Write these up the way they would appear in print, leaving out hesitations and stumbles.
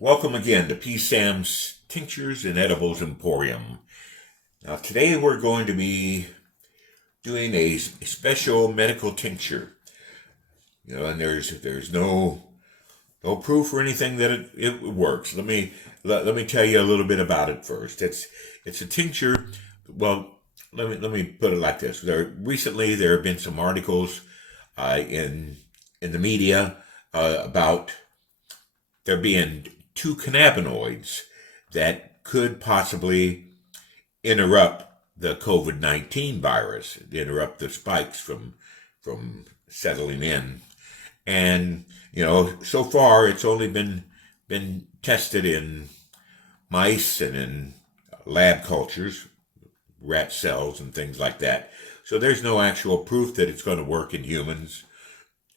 Welcome again to P. Sam's Tinctures and Edibles Emporium. Now today we're going to be doing a special medical tincture. And there's no proof or anything that it works. Let me tell you a little bit about it first. It's a tincture. Well, let me put it like this. Recently there have been some articles in the media about there being two cannabinoids that could possibly interrupt the COVID-19 virus, interrupt the spikes from settling in. And so far it's only been tested in mice and in lab cultures, rat cells and things like that. So there's no actual proof that it's going to work in humans,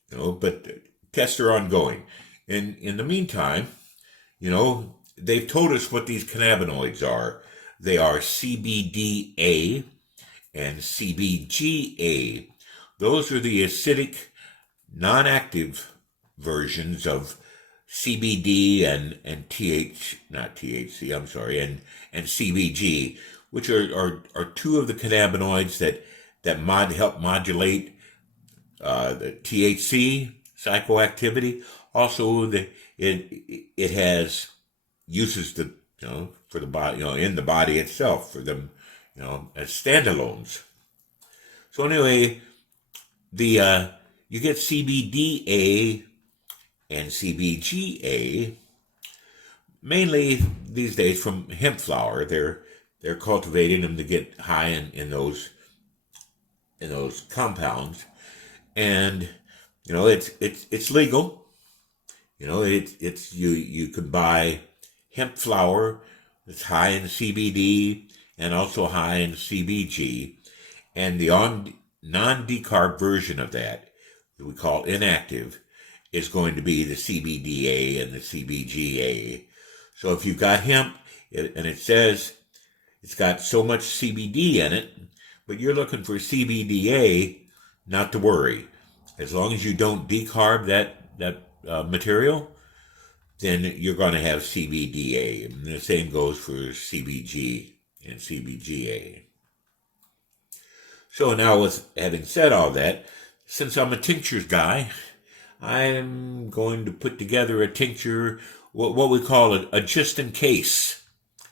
but tests are ongoing. In the meantime, they've told us what these cannabinoids are. They are CBDa and CBGa. Those are the acidic, non-active versions of CBD and CBG, which are two of the cannabinoids that help modulate the THC psychoactivity. Also, it has uses for the body, in the body itself, for them, as standalones. So anyway, you get CBDa and CBGa mainly these days from hemp flower. They're cultivating them to get high in those compounds, and it's legal. You can buy hemp flower that's high in CBD and also high in CBG, and the non-decarb version of that we call inactive is going to be the CBDa and the CBGa. So if you've got hemp and it says it's got so much CBD in it, but you're looking for CBDa, not to worry. As long as you don't decarb that material, then you're going to have CBDa. And the same goes for CBG and CBGa. So now, with having said all that, since I'm a tinctures guy, I'm going to put together a tincture, what we call a just-in-case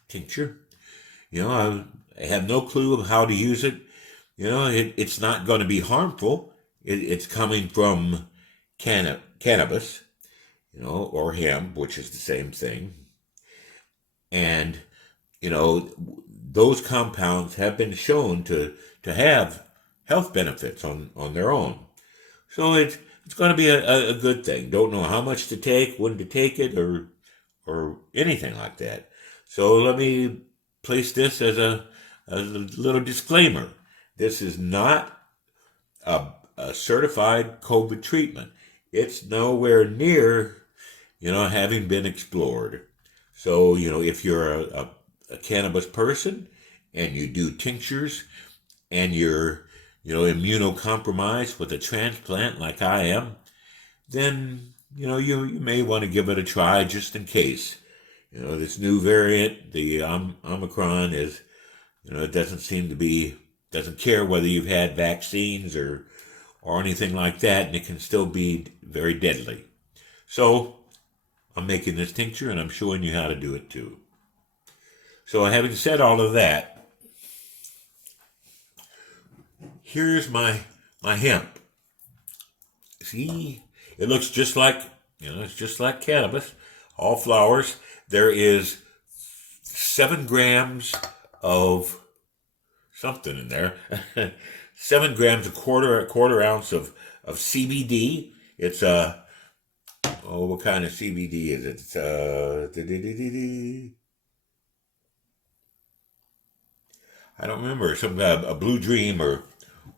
tincture. I have no clue of how to use it. It's not going to be harmful. It's coming from cannabis, or hemp, which is the same thing. And, those compounds have been shown to have health benefits on their own. So it's going to be a good thing. Don't know how much to take, when to take it, or anything like that. So let me place this as a little disclaimer. This is not a certified COVID treatment. It's nowhere near, having been explored. So, if you're a cannabis person and you do tinctures and you're, immunocompromised with a transplant like I am, then, you may want to give it a try just in case. This new variant, the Omicron, is, it doesn't care whether you've had vaccines or anything like that, and it can still be very deadly. So I'm making this tincture and I'm showing you how to do it too. So having said all of that, here's my hemp. See, it looks just like, it's just like cannabis, all flowers. There is 7 grams of something in there. 7 grams, a quarter ounce of CBD. It's what kind of CBD is it? It's I don't remember, some a Blue Dream or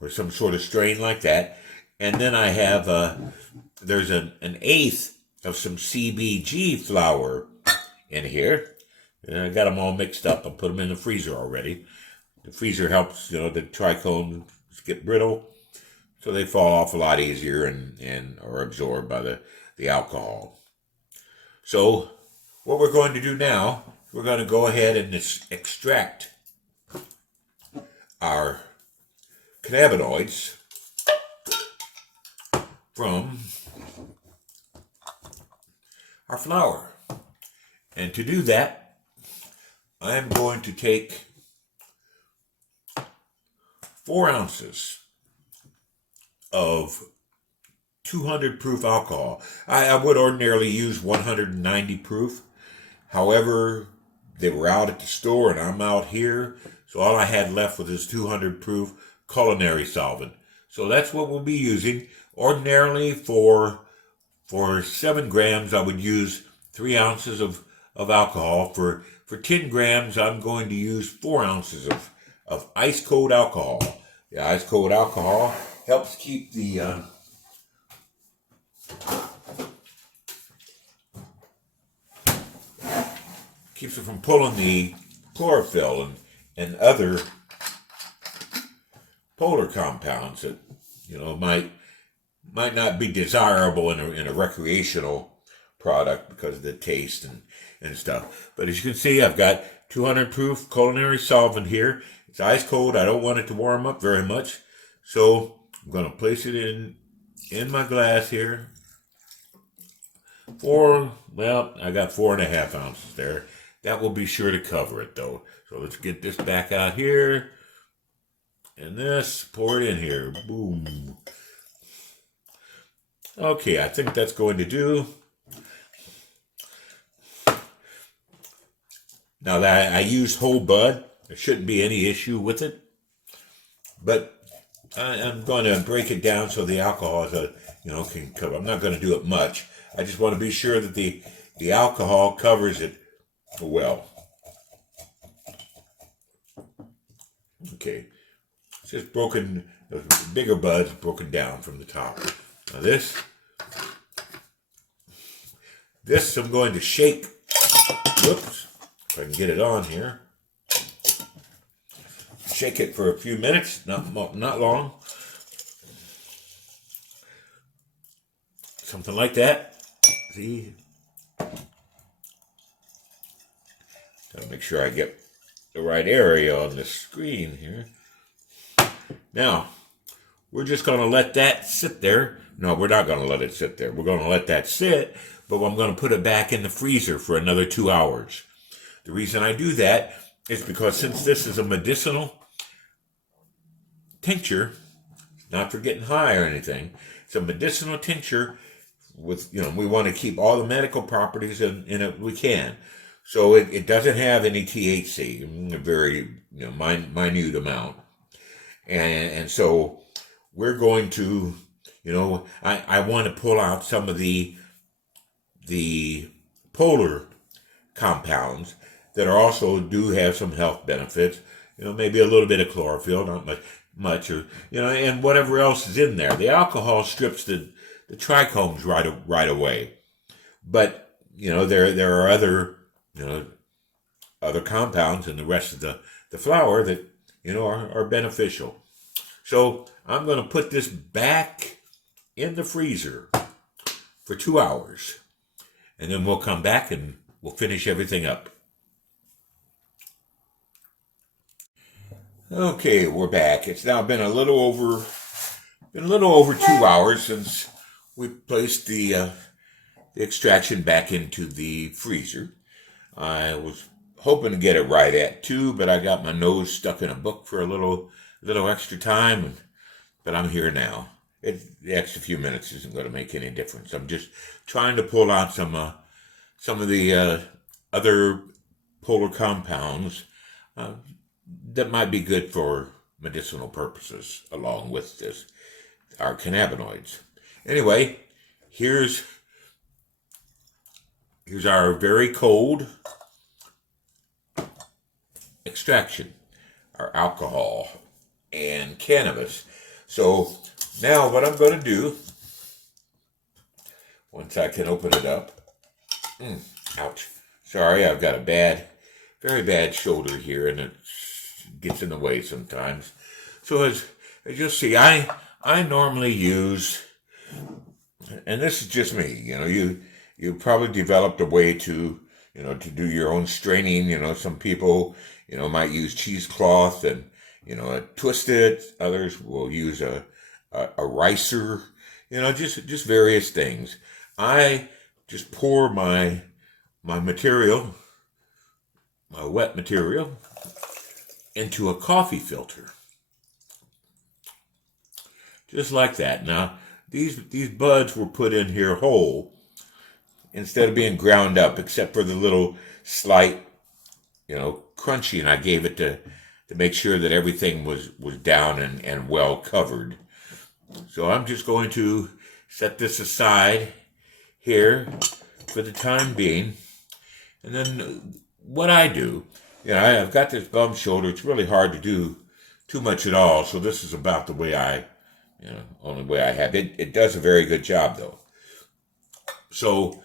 some sort of strain like that. And then I have there's an eighth of some CBG flower in here. And I got them all mixed up. I put them in the freezer already. The freezer helps, the trichomes get brittle, so they fall off a lot easier and are absorbed by the alcohol. So what we're going to do now, we're going to go ahead and extract our cannabinoids from our flower. And to do that, I'm going to take 4 ounces of 200 proof alcohol. I would ordinarily use 190 proof. However, they were out at the store and I'm out here, so all I had left was this 200 proof culinary solvent. So that's what we'll be using. Ordinarily for 7 grams, I would use 3 ounces of alcohol. For 10 grams, I'm going to use 4 ounces of ice cold alcohol. The ice cold alcohol helps keep the keeps it from pulling the chlorophyll and other polar compounds that might not be desirable in a recreational product because of the taste and stuff. But as you can see, I've got 200 proof culinary solvent here. It's ice cold. I don't want it to warm up very much, so I'm going to place it in my glass here. I got 4.5 ounces there. That will be sure to cover it though. So let's get this back out here. And this, pour it in here. Boom. Okay, I think that's going to do. Now that I used whole bud, there shouldn't be any issue with it. But I'm going to break it down so the alcohol can cover. I'm not going to do it much. I just want to be sure that the alcohol covers it well. Okay, it's just broken. The bigger buds broken down from the top. Now this I'm going to shake. Whoops, if I can get it on here. Shake it for a few minutes, not long. Something like that. See? Gotta make sure I get the right area on the screen here. Now, we're just going to let that sit there. No, we're not going to let it sit there. We're going to let that sit, but I'm going to put it back in the freezer for another 2 hours. The reason I do that is because since this is a medicinal tincture, not for getting high or anything, it's a medicinal tincture with, we want to keep all the medical properties in it we can. So it doesn't have any THC, a very minute amount. And so we're going to, I want to pull out some of the polar compounds that are also do have some health benefits. Maybe a little bit of chlorophyll, not much, or and whatever else is in there. The alcohol strips the trichomes right away, but there are other other compounds in the rest of the flower that are beneficial. So I'm going to put this back in the freezer for 2 hours, and then we'll come back and we'll finish everything up. Okay, we're back. It's now been a little over 2 hours since we placed the extraction back into the freezer. I was hoping to get it right at 2, but I got my nose stuck in a book for a little extra time, but I'm here now. The extra few minutes isn't going to make any difference. I'm just trying to pull out some of the other polar compounds that might be good for medicinal purposes, along with our cannabinoids. Anyway, here's our very cold extraction, our alcohol and cannabis. So now what I'm going to do, once I can open it up, ouch, sorry, I've got a very bad shoulder here, and it gets in the way sometimes. So as you'll see, I normally use, and this is just me, you probably developed a way to to do your own straining. Some people, might use cheesecloth and, twist it. Others will use a ricer, just various things. I just pour my material, my wet material, into a coffee filter. Just like that. Now, these buds were put in here whole instead of being ground up, except for the little slight, crunching I gave it to make sure that everything was down and well covered. So I'm just going to set this aside here for the time being. And then what I do, I've got this bum shoulder. It's really hard to do too much at all. So this is about the way only way I have it. It does a very good job though. So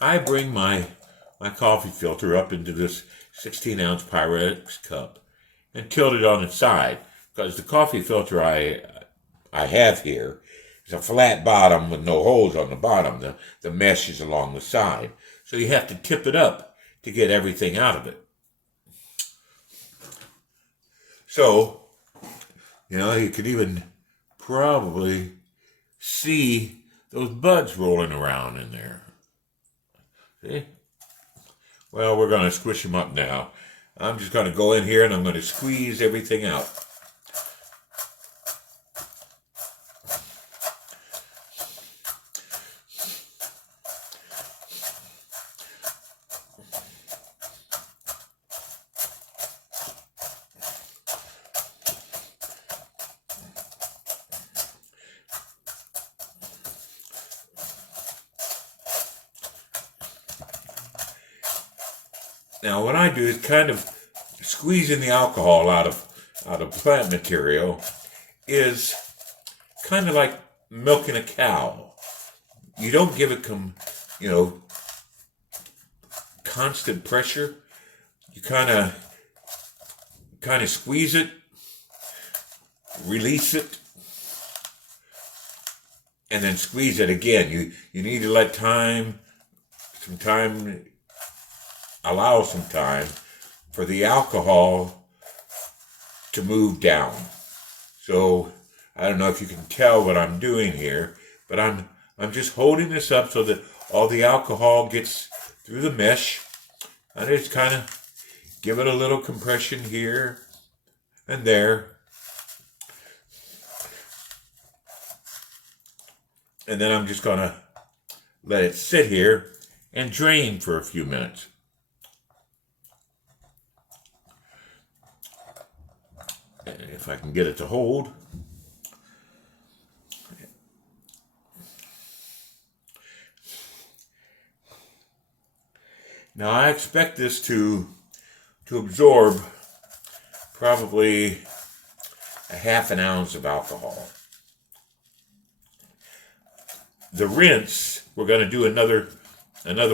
I bring my coffee filter up into this 16-ounce Pyrex cup and tilt it on its side, because the coffee filter I have here is a flat bottom with no holes on the bottom. The mesh is along the side. So you have to tip it up to get everything out of it. So, you could even probably see those buds rolling around in there. See? Well, we're going to squish them up now. I'm just going to go in here and I'm going to squeeze everything out. Now, what I do is kind of squeezing the alcohol out of plant material is kind of like milking a cow. You don't give it constant pressure. You kind of squeeze it, release it, and then squeeze it again. You need to let allow some time for the alcohol to move down. So I don't know if you can tell what I'm doing here, but I'm just holding this up so that all the alcohol gets through the mesh. I just kind of give it a little compression here and there. And then I'm just going to let it sit here and drain for a few minutes. If I can get it to hold. Now I expect this to absorb probably a half an ounce of alcohol. The rinse, we're going to do another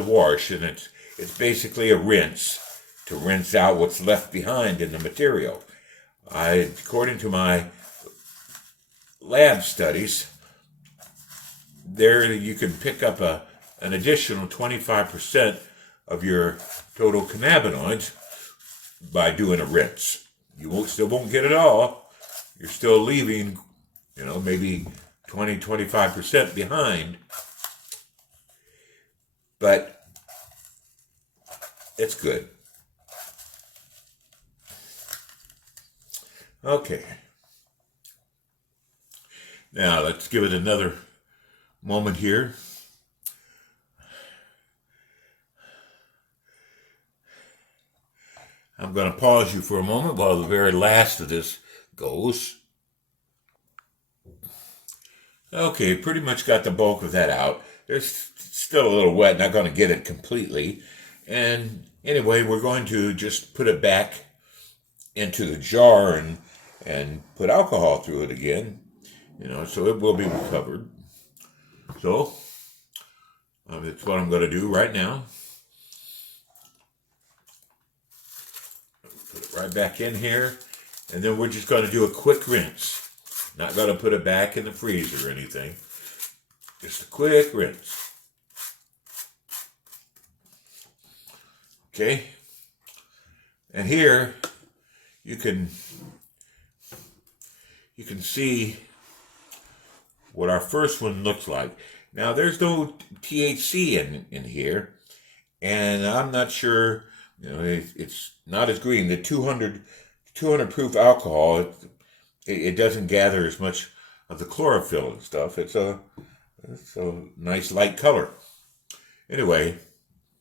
wash, and it's basically a rinse to rinse out what's left behind in the material. According to my lab studies, there you can pick up an additional 25% of your total cannabinoids by doing a rinse. You still won't get it all. You're still leaving, maybe 20-25% behind. But it's good. Okay. Now let's give it another moment here. I'm going to pause you for a moment while the very last of this goes. Okay, pretty much got the bulk of that out. There's still a little wet, not going to get it completely. And anyway, we're going to just put it back into the jar and put alcohol through it again, so it will be recovered. So that's what I'm going to do right now. Put it right back in here, and then we're just going to do a quick rinse. Not going to put it back in the freezer or anything. Just a quick rinse. Okay, and here you can see what our first one looks like. Now there's no THC in here, and I'm not sure, it's not as green. The 200 proof alcohol, it doesn't gather as much of the chlorophyll and stuff. It's a nice light color. Anyway,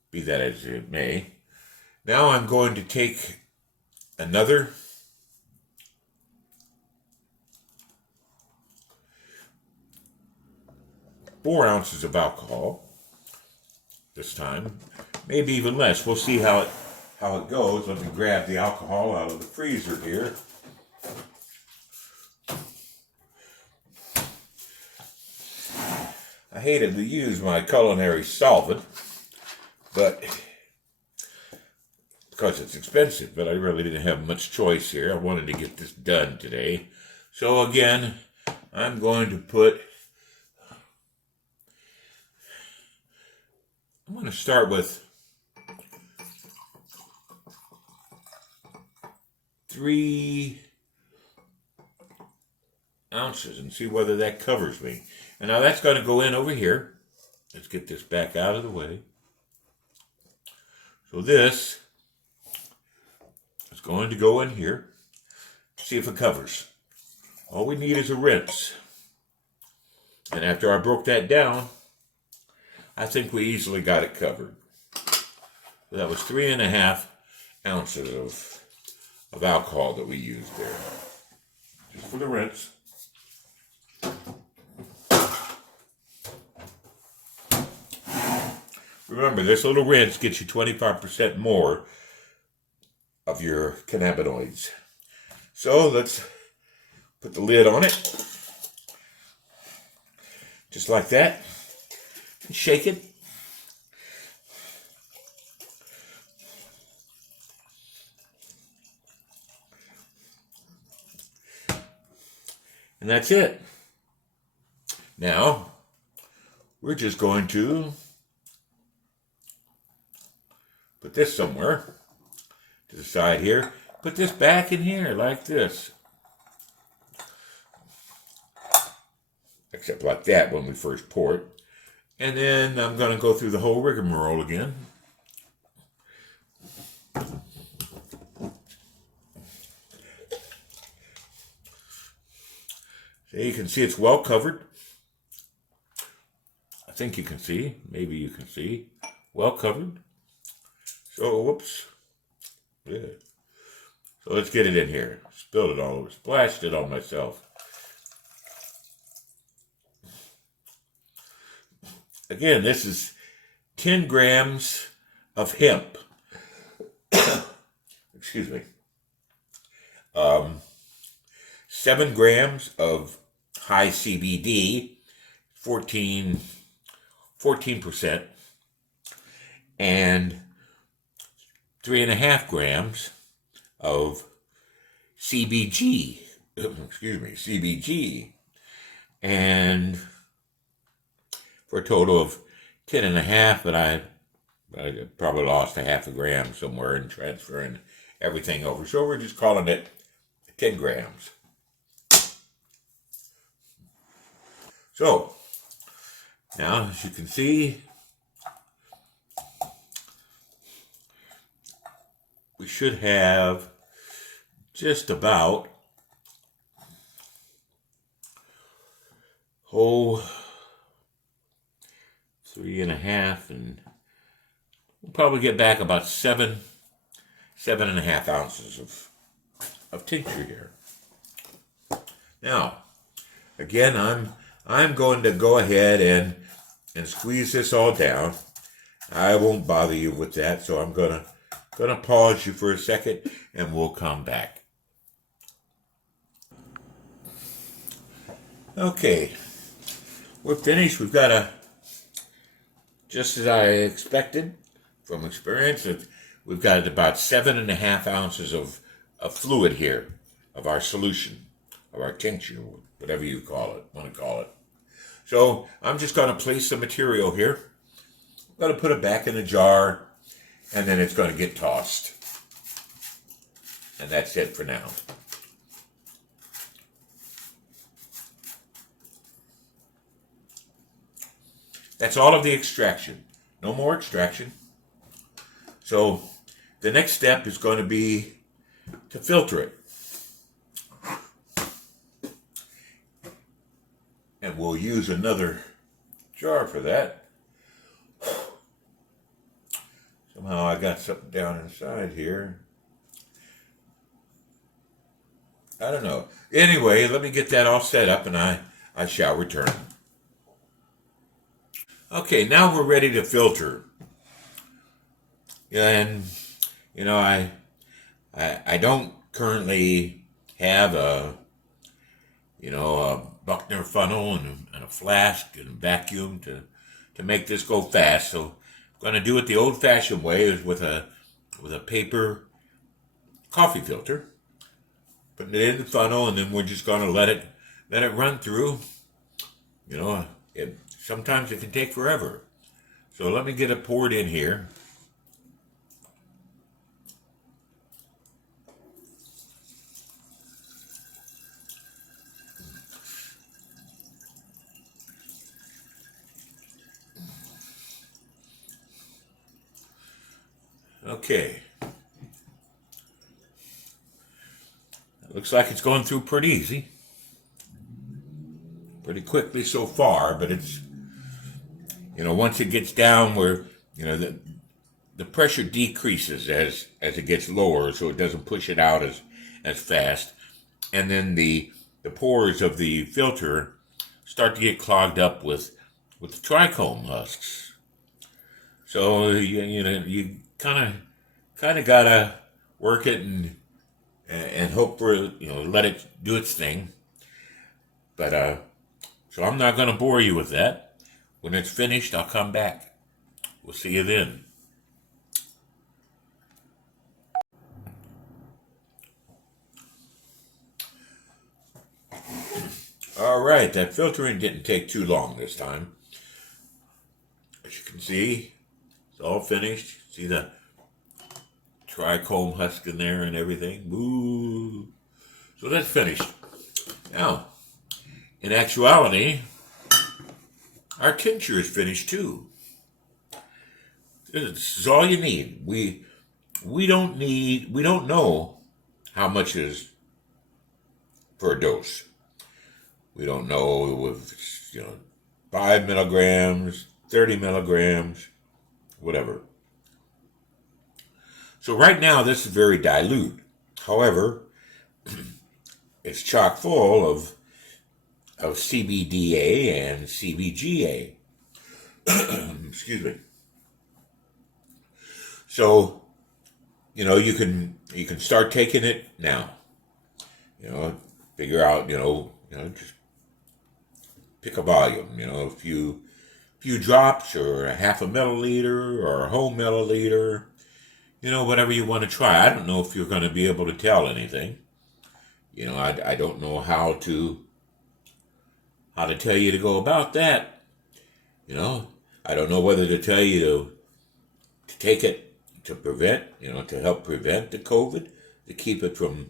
be that as it may, now I'm going to take another 4 ounces of alcohol this time, maybe even less. We'll see how it goes. Let me grab the alcohol out of the freezer here. I hated to use my culinary solvent, but because it's expensive, but I really didn't have much choice here. I wanted to get this done today. So again, I'm going to start with 3 ounces and see whether that covers me. And now that's going to go in over here. Let's get this back out of the way. So this is going to go in here. See if it covers. All we need is a rinse. And after I broke that down, I think we easily got it covered. So that was 3.5 ounces of alcohol that we used there. Just for the rinse. Remember, this little rinse gets you 25% more of your cannabinoids. So let's put the lid on it. Just like that. And shake it. And that's it. Now, we're just going to put this somewhere to the side here. Put this back in here like this. Except like that when we first pour it. And then I'm going to go through the whole rigmarole again. So you can see it's well covered. I think you can see. Maybe you can see. Well covered. So, whoops. Yeah. So let's get it in here. Spilled it all over. Splashed it on myself. Again, this is 10 grams of hemp. Excuse me. 7 grams of high CBD, 14%, and 3.5 grams of CBG, and for a total of 10.5, but I probably lost 0.5 gram somewhere in transferring everything over. So we're just calling it 10 grams. So, now as you can see, we should have just about 3.5, and we'll probably get back about 7.5 ounces of tincture here. Now, again, I'm going to go ahead and squeeze this all down. I won't bother you with that, so I'm gonna pause you for a second, and we'll come back. Okay, we're finished. We've got just as I expected from experience, we've got about 7.5 ounces of fluid here, of our solution, of our tincture, whatever you want to call it. So I'm just going to place the material here. I'm going to put it back in the jar, and then it's going to get tossed. And that's it for now. That's all of the extraction. No more extraction. So the next step is going to be to filter it. And we'll use another jar for that. Somehow I got something down inside here. I don't know. Anyway, let me get that all set up and I shall return. Okay, now we're ready to filter. And, you know, I don't currently have a Buckner funnel and a flask and a vacuum to make this go fast. So I'm going to do it the old-fashioned way, is with a paper coffee filter. Putting it in the funnel, and then we're just going to let it run through. You know, sometimes it can take forever. So let me get it poured in here. Okay. Looks like it's going through pretty easy. Pretty quickly so far, but it's, once it gets down where, the pressure decreases as it gets lower, so it doesn't push it out as fast. And then the pores of the filter start to get clogged up with the trichome husks. So you kind of gotta work it and hope for, let it do its thing. But so I'm not gonna bore you with that. When it's finished, I'll come back. We'll see you then. All right, that filtering didn't take too long this time. As you can see, it's all finished. See the trichome husk in there and everything. Woo! So that's finished. Now, in actuality, our tincture is finished too. This is all you need. We don't know how much is for a dose. We don't know if it's 5 milligrams, 30 milligrams, whatever. So right now this is very dilute. However, it's chock full of CBDa and CBGa. Excuse me. So, you can start taking it now. Figure out, just pick a volume, a few drops, or a half a milliliter, or a whole milliliter, whatever you want to try. I don't know if you're going to be able to tell anything. I don't know how to tell you to go about that. I don't know whether to tell you to take it to prevent, to help prevent the COVID, to keep it from,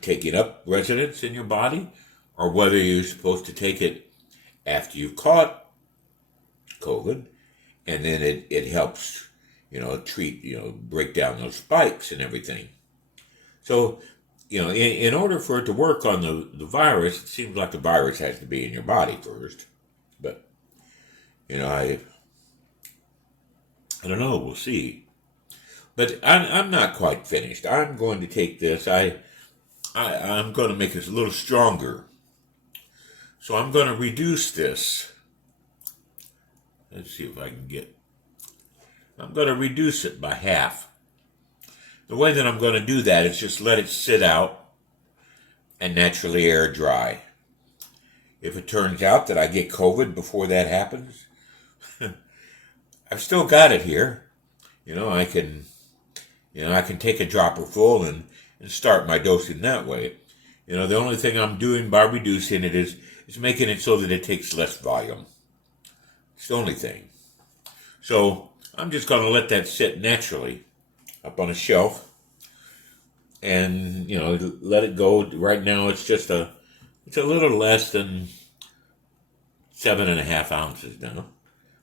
taking up residence in your body, or whether you're supposed to take it after you've caught COVID, and then it helps, treat, break down those spikes and everything. So, in order for it to work on the virus, it seems like the virus has to be in your body first. But, I don't know, we'll see. But I'm not quite finished. I'm going to take this, I'm going to make it a little stronger. So I'm going to reduce this. Let's see if I can I'm going to reduce it by half. The way that I'm going to do that is just let it sit out and naturally air dry. If it turns out that I get COVID before that happens, I've still got it here. I can take a dropper full and start my dosing that way. The only thing I'm doing by reducing it is making it so that it takes less volume. It's the only thing. So I'm just going to let that sit naturally up on a shelf and, let it go. Right now it's it's a little less than 7.5 ounces now.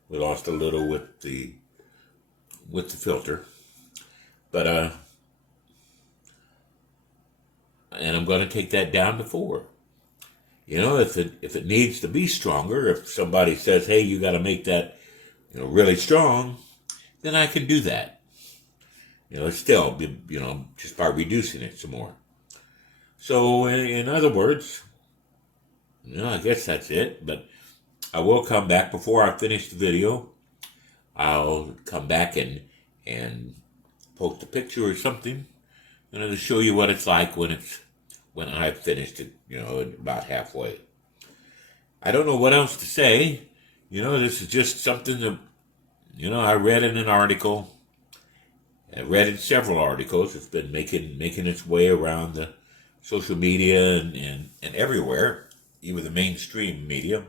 We lost a little with the filter. But, and I'm going to take that down to 4. If it needs to be stronger, if somebody says, hey, you got to make that, really strong, then I can do that. Still, just by reducing it some more. So, in other words, I guess that's it. But I will come back before I finish the video. I'll come back and post a picture or something, to show you what it's like when I've finished it, about halfway. I don't know what else to say. This is just something that, I read in an article. I read in several articles. It's been making its way around the social media and everywhere, even the mainstream media.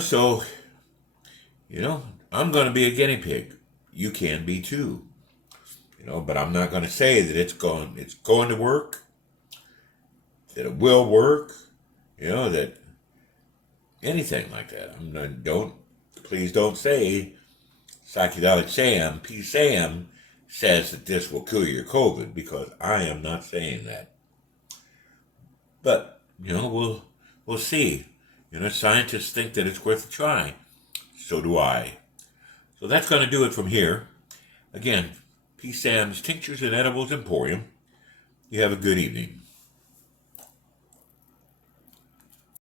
So, I'm going to be a guinea pig. You can be too. But I'm not going to say that it's going to work, that it will work, that anything like that. Please don't say Psychedelic Sam, P. Sam, says that this will cure your COVID, because I am not saying that. But, we'll see. Scientists think that it's worth a try. So do I. So that's going to do it from here. Again, P. Sam's Tinctures and Edibles Emporium. You have a good evening.